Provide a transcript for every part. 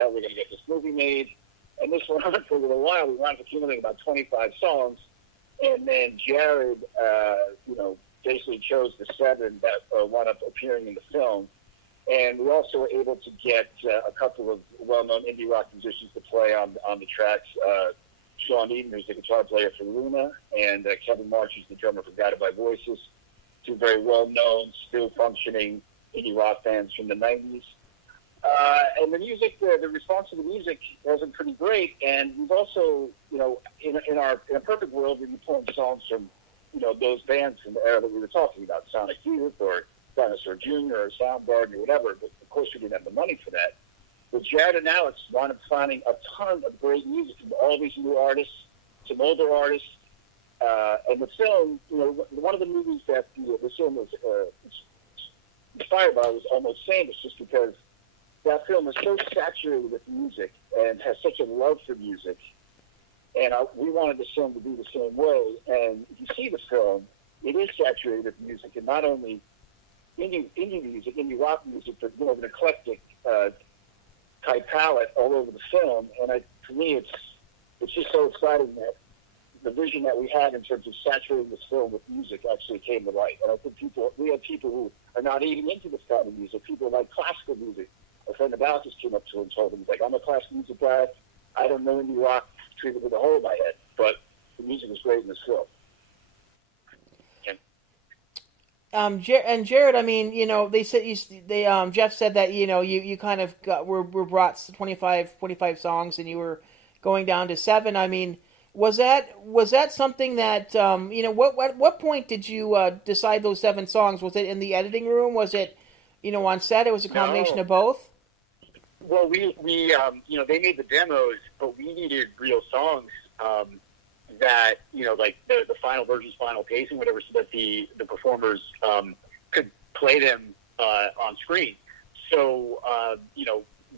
how we're going to get this movie made. And this went on for a little while. We wound up accumulating about 25 songs. And then Jared, basically chose the 7 that wound up appearing in the film. And we also were able to get a couple of well-known indie rock musicians to play on the tracks. Sean Eden, who's the guitar player for Luna, and Kevin March, who's the drummer for Guided by Voices. 2 very well-known, still functioning indie rock bands from the 90s. And the music, the response to the music wasn't pretty great. And we've also, in a perfect world, we'd be pulling songs from, those bands from the era that we were talking about, Sonic Youth or Dinosaur Jr. or Soundgarden or whatever. But of course, we didn't have the money for that. But Jared and Alex wound up finding a ton of great music from all these new artists, some older artists. And the film, one of the movies that the film was inspired by was Almost Famous, just because that film is so saturated with music and has such a love for music. And we wanted the film to be the same way. And if you see the film, it is saturated with music, and not only indie music, indie rock music, but an eclectic type palette all over the film. And to me, it's just so exciting that the vision that we had in terms of saturating this film with music actually came to light. And I think we had people who are not even into this kind of music. People like classical music. A friend of ours just came up to him and told him, he's like, I'm a classical music guy. I don't know indie rock treated with a hole in my head, but the music is great in this film. And Jared, I mean, they said Jeff said that you kind of were brought 25 songs, and you were going down to 7. I mean, was that something that what point did you decide those 7 songs? Was it in the editing room? Was it on set? It was a combination of both. Well, we they made the demos, but we needed real songs that like the final versions, final pacing, whatever, so that the performers could play them on screen. So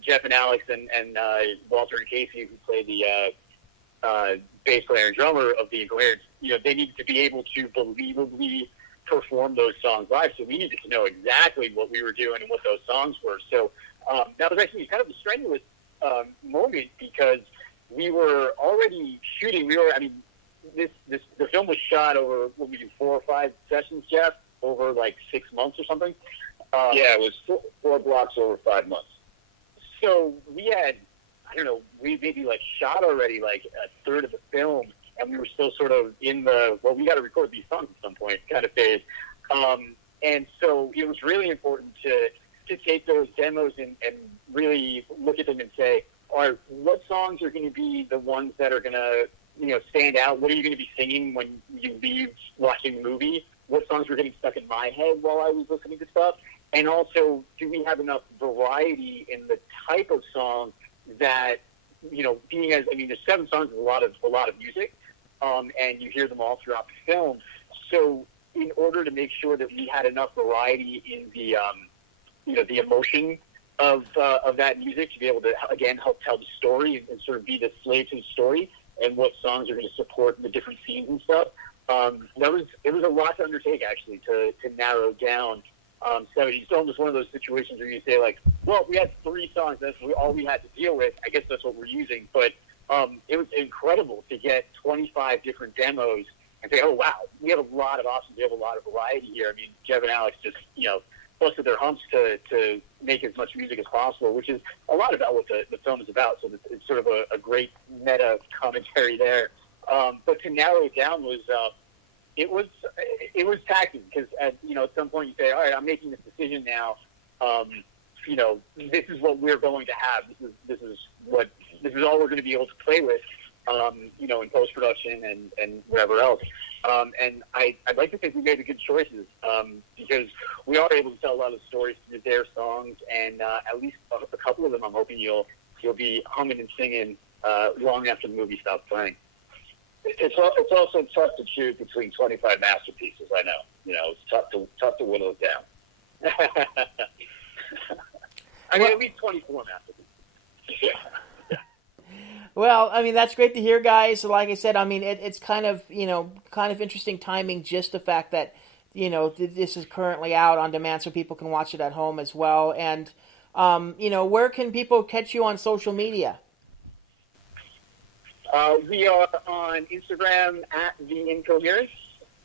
Jeff and Alex and Walter and Casey, who play the bass player and drummer of the Incoherents, they needed to be able to believably perform those songs live. So we needed to know exactly what we were doing and what those songs were. So that was actually kind of a strenuous moment, because we were already shooting. The film was shot over, 4 or 5 sessions, Jeff, over like 6 months or something. Yeah, it was 4 blocks over 5 months. So we had, we maybe like shot already like a third of the film, and we were still sort of in we got to record these songs at some point kind of phase. And so it was really important to take those demos and really look at them and say, all right, what songs are going to be the ones that are going to, stand out? What are you going to be singing when you leave watching the movie? What songs were getting stuck in my head while I was listening to stuff? And also, do we have enough variety in the type of song that, there's 7 songs, a lot of music, and you hear them all throughout the film. So in order to make sure that we had enough variety in the emotion of that music to be able to, again, help tell the story and sort of be the slave to the story, and what songs are going to support the different scenes and stuff. It was a lot to undertake, actually, to narrow down. So it's almost one of those situations where you say, like, well, we had 3 songs, that's all we had to deal with. I guess that's what we're using. But it was incredible to get 25 different demos and say, oh, wow, we have a lot of options. We have a lot of variety here. I mean, Jeff and Alex just, busted their humps to make as much music as possible, which is a lot about what the film is about. So it's sort of a great meta commentary there. But to narrow it down was it was taxing, because at some point you say, all right, I'm making this decision now. This is what we're going to have. This is all we're going to be able to play with. In post-production and whatever else. And I'd like to think we made the good choices, because we are able to tell a lot of stories through their songs, and at least a couple of them I'm hoping you'll be humming and singing long after the movie stops playing. It's also tough to choose between 25 masterpieces, I know. It's tough to whittle it down. At least 24 masterpieces. Yeah. Well, I mean, that's great to hear, guys. Like I said, I mean, it's kind of interesting timing, just the fact that, this is currently out on demand so people can watch it at home as well. And Where can people catch you on social media? We are on Instagram at The Incoherents,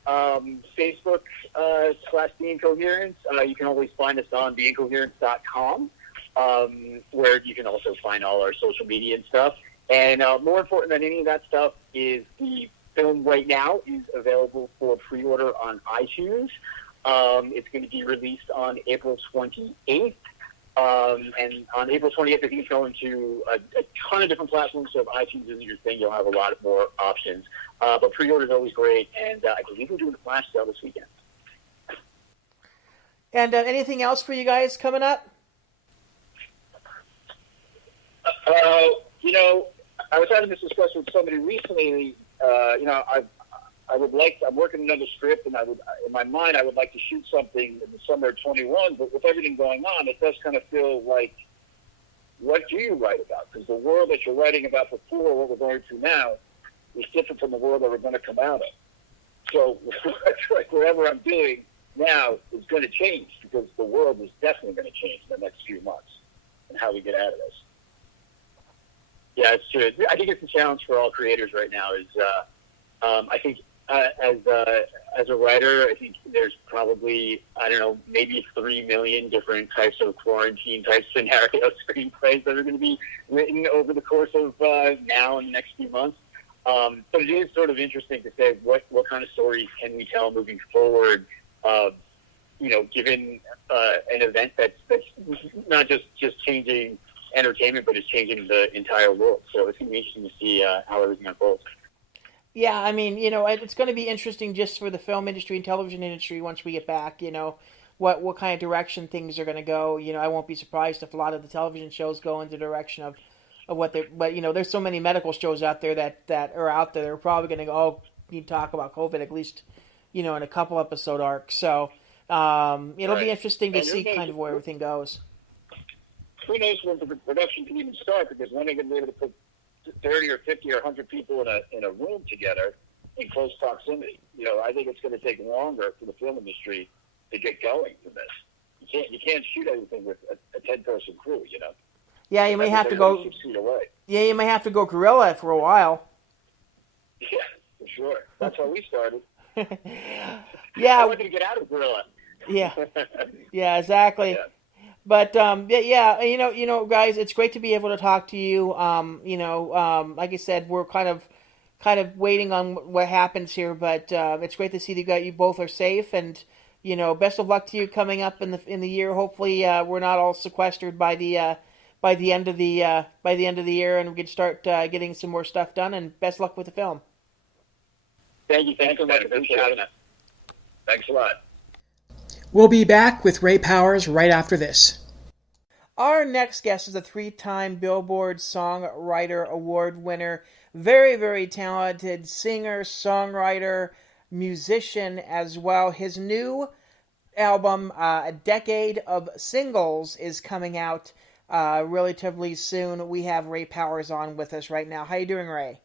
Facebook / The Incoherents. You can always find us on theincoherents.com, where you can also find all our social media and stuff. And more important than any of that stuff is the film right now is available for pre-order on iTunes. It's going to be released on April 28th. And on April 28th, I think it's going to a ton of different platforms. So if iTunes isn't your thing, you'll have a lot more options. But pre-order is always great. And I believe we're doing a flash sale this weekend. And anything else for you guys coming up? I was having this discussion with somebody recently. I'm working another script, and in my mind, I would like to shoot something in the summer of 21, but with everything going on, it does kind of feel like, what do you write about? Because the world that you're writing about before, what we're going through now, is different from the world that we're going to come out of. So, like whatever I'm doing now is going to change, because the world is definitely going to change in the next few months, and how we get out of this. Yeah, it's true. I think it's a challenge for all creators right now. I think as a writer, I think there's probably, maybe 3 million different types of quarantine type scenario screenplays that are going to be written over the course of now and the next few months. But it is sort of interesting to say what kind of stories can we tell moving forward, given an event that's not just changing entertainment, but it's changing the entire world. So it's going to be interesting to see how everything unfolds. Yeah, I mean, it's going to be interesting just for the film industry and television industry once we get back, what kind of direction things are going to go. I won't be surprised if a lot of the television shows go in the direction of what they're, but, there's so many medical shows out there that are out there. They're probably going to go, you talk about COVID at least, in a couple episode arcs. So it'll be interesting to see kind of where everything goes. Who knows when the production can even start, because when they're going to be able to put 30 or 50 or 100 people in a room together in close proximity. I think it's going to take longer for the film industry to get going from this. You can't shoot everything with a 10-person crew. Yeah, you may have to go. 6 feet away. Yeah, you may have to go guerrilla for a while. Yeah, for sure. That's how we started. Yeah, I wanted to get out of guerrilla. Yeah, exactly. Yeah. But guys, it's great to be able to talk to you. Like I said, we're kind of waiting on what happens here, but it's great to see that you both are safe, and best of luck to you coming up in the year. Hopefully, we're not all sequestered by the end of the year, and we can start getting some more stuff done. And best luck with the film. Thank you. Thanks so much for having us. Thanks a lot. We'll be back with Ray Powers right after this. Our next guest is a 3-time Billboard Songwriter Award winner, very, very talented singer, songwriter, musician as well. His new album, A Decade of Singles, is coming out relatively soon. We have Ray Powers on with us right now. How you doing, Ray?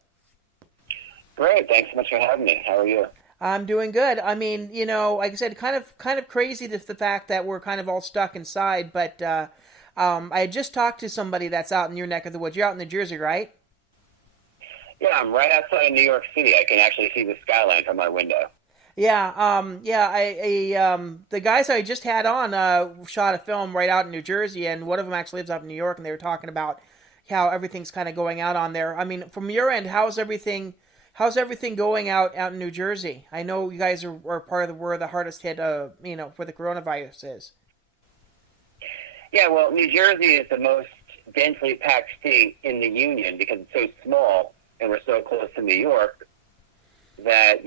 Great. Thanks so much for having me. How are you? I'm doing good. I mean, like I said, kind of crazy the fact that we're kind of all stuck inside. But I just talked to somebody that's out in your neck of the woods. You're out in New Jersey, right? Yeah, I'm right outside of New York City. I can actually see the skyline from my window. Yeah. The guys I just had on shot a film right out in New Jersey, and one of them actually lives up in New York, and they were talking about how everything's kind of going out on there. I mean, from your end, how's everything going out in New Jersey? I know you guys are part of where the hardest hit, where the coronavirus is. Yeah, well, New Jersey is the most densely packed state in the Union because it's so small and we're so close to New York that,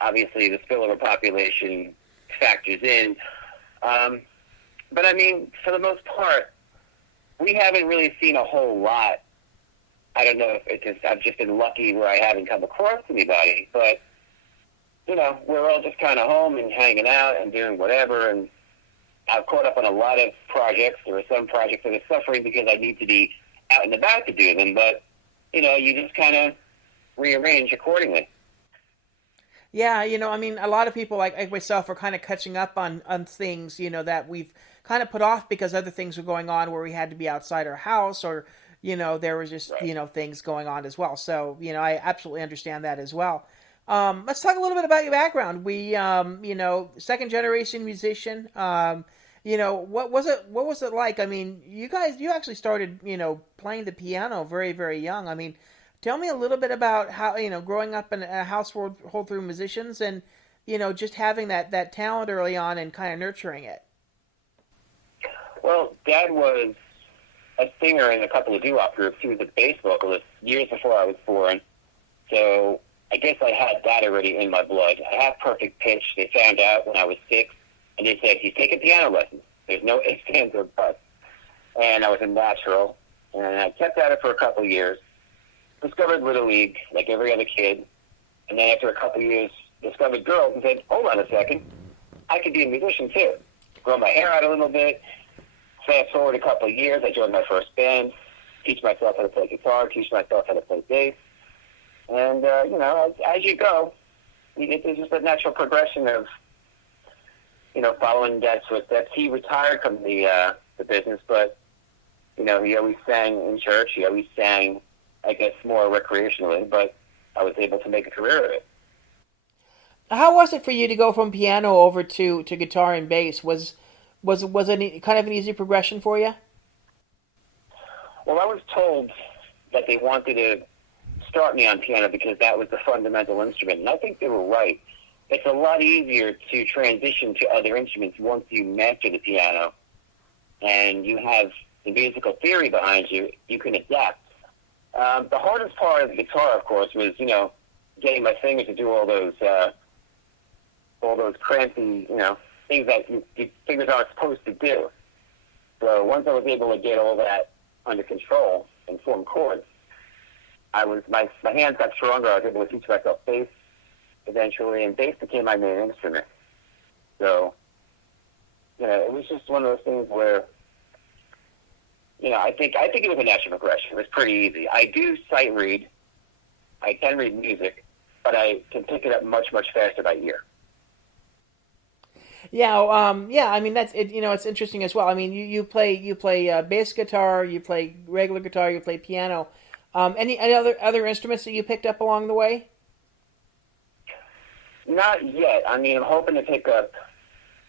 obviously the spillover population factors in. But, I mean, for the most part, we haven't really seen a whole lot. I don't know if it's just, I've just been lucky where I haven't come across anybody, but, we're all just kind of home and hanging out and doing whatever, and I've caught up on a lot of projects. There are some projects that are suffering because I need to be out and about to do them, but, you just kind of rearrange accordingly. Yeah, I mean, a lot of people like myself are kind of catching up on things, that we've kind of put off because other things were going on where we had to be outside our house, or there was just things going on as well. So I absolutely understand that as well. Let's talk a little bit about your background. We second generation musician. What was it like? I mean, you actually started playing the piano very, very young. I mean, tell me a little bit about how growing up in a household through musicians, and just having that talent early on and kind of nurturing it. Well, Dad was a singer in a couple of doo-wop groups. He was a bass vocalist years before I was born. So I guess I had that already in my blood. I have perfect pitch. They found out when I was 6, and they said, he's taking piano lessons. There's no ifs, ands, or buts. And I was a natural. And I kept at it for a couple of years. Discovered Little League, like every other kid. And then after a couple of years, discovered girls and said, hold on a second. I could be a musician, too. Grow my hair out a little bit. Fast forward a couple of years, I joined my first band, teach myself how to play guitar, teach myself how to play bass. And, as you go, it's just a natural progression of, following Dad's footsteps. He retired from the business, but, he always sang in church. He always sang, I guess, more recreationally, but I was able to make a career of it. How was it for you to go from piano over to guitar and bass? Was it kind of an easy progression for you? Well, I was told that they wanted to start me on piano because that was the fundamental instrument, and I think they were right. It's a lot easier to transition to other instruments once you master the piano and you have the musical theory behind you. You can adapt. The hardest part of the guitar, of course, was getting my fingers to do all those crampy things that your fingers aren't supposed to do. So once I was able to get all that under control and form chords, my hands got stronger. I was able to teach myself bass eventually, and bass became my main instrument. So, it was just one of those things where, I think it was a natural progression. It was pretty easy. I do sight read. I can read music, but I can pick it up much, much faster by ear. Yeah, I mean that's it. It's interesting as well. I mean, you play bass guitar, you play regular guitar, you play piano. Any other instruments that you picked up along the way? Not yet. I mean, I'm hoping to pick up.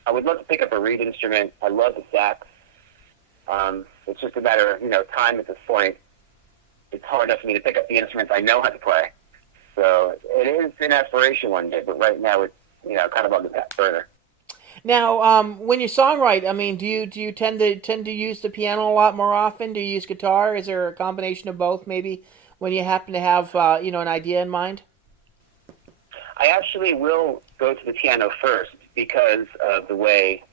I would love to pick up a reed instrument. I love the sax. It's just a matter of time at this point. It's hard enough for me to pick up the instruments I know how to play. So it is an aspiration one day, but right now it's kind of on the back burner. Now, when you songwrite, I mean, do you tend to use the piano a lot more often? Do you use guitar? Is there a combination of both? Maybe when you happen to have an idea in mind. I actually will go to the piano first because of the way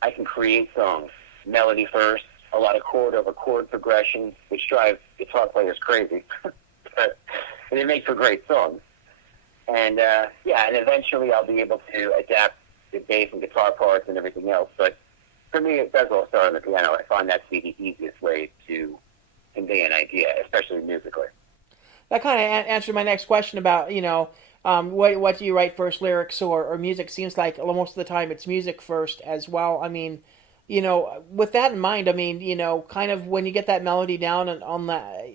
I can create songs. Melody first, a lot of chord over chord progression, which drive guitar players crazy, but it makes for great songs. And and eventually I'll be able to adapt the bass and guitar parts and everything else. But for me, it does all start on the piano. I find that to be the easiest way to convey an idea, especially musically. That kind of answered my next question about, what do you write first, lyrics or music? Seems like most of the time it's music first as well. I mean, with that in mind, I mean, kind of when you get that melody down and on that,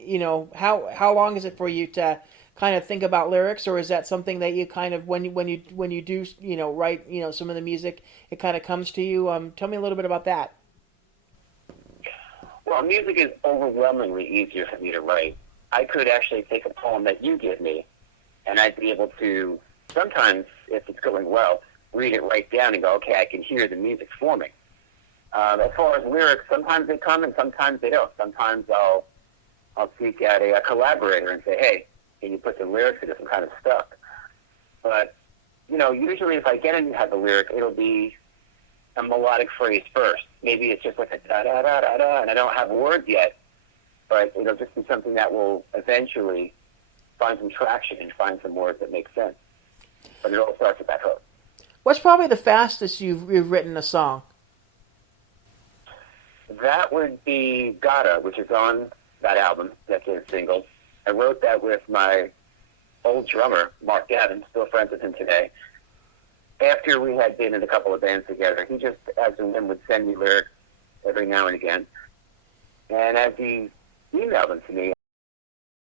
how long is it for you to kind of think about lyrics, or is that something that you kind of when you do write some of the music, it kind of comes to you? Tell me a little bit about that. Well, music is overwhelmingly easier for me to write. I could actually take a poem that you give me, and I'd be able to sometimes, if it's going well, read it right down and go, okay, I can hear the music forming. As far as lyrics, sometimes they come and sometimes they don't. Sometimes I'll seek out a collaborator and say, hey, can you put the lyrics into some kind of stuff? But, usually if I get into the lyric, it'll be a melodic phrase first. Maybe it's just like a da-da-da-da-da, and I don't have words yet, but it'll just be something that will eventually find some traction and find some words that make sense. But it all starts with that hook. What's probably the fastest you've written a song? That would be Gotta, which is on that album, that's a single. I wrote that with my old drummer, Mark Gavin, still friends with him today. after we had been in a couple of bands together, he just, as a whim, would send me lyrics every now and again. And as he emailed them to me,